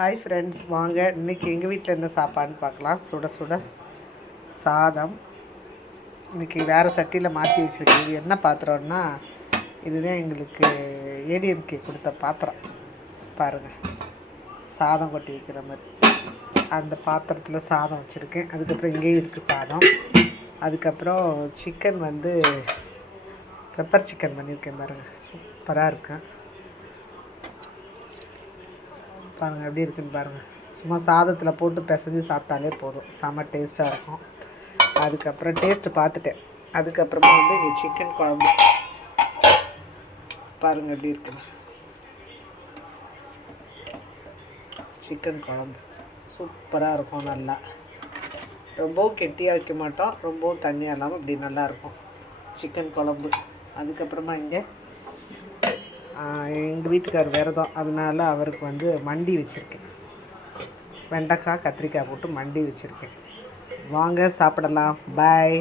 Hi friends, வாங்க இன்றைக்கி எங்கள் வீட்டில் என்ன சாப்பாடுன்னு பார்க்கலாம். சுட சுட சாதம். இன்றைக்கி வேறு சட்டியில் மாற்றி வச்சுருக்கேன். இது என்ன பாத்திரம்னா, இதுதான் எங்களுக்கு ஏடிஎம்கே கொடுத்த பாத்திரம். பாருங்கள், சாதம் கொட்டி வைக்கிற மாதிரி அந்த பாத்திரத்தில் சாதம் வச்சுருக்கேன். அதுக்கப்புறம் இங்கேயும் இருக்குது சாதம். அதுக்கப்புறம் சிக்கன் பெப்பர் சிக்கன் பண்ணியிருக்கேன். பாருங்கள், சூப்பராக இருக்கேன். பாருங்கள் எப்படி இருக்குன்னு பாருங்கள். சும்மா சாதத்தில் போட்டு பிசைஞ்சு சாப்பிட்டாலே போதும், செம்ம டேஸ்ட்டாக இருக்கும். அதுக்கப்புறம் டேஸ்ட்டு பார்த்துட்டேன். அதுக்கப்புறமா இங்கே சிக்கன் குழம்பு பாருங்கள் எப்படி இருக்குன்னு. சிக்கன் குழம்பு சூப்பராக இருக்கும். நல்லா ரொம்பவும் கெட்டியாக வைக்க மாட்டோம், ரொம்பவும் தண்ணியாக இல்லாமல் இப்படி நல்லாயிருக்கும் சிக்கன் குழம்பு. அதுக்கப்புறமா இங்கே எங்கள் வீட்டுக்கார் விரதம், அதனால் அவருக்கு மண்டி வச்சுருக்கேன். வெண்டைக்காய் கத்திரிக்காய் போட்டு மண்டி வச்சுருக்கேன். வாங்க சாப்பிடலாம். பாய்.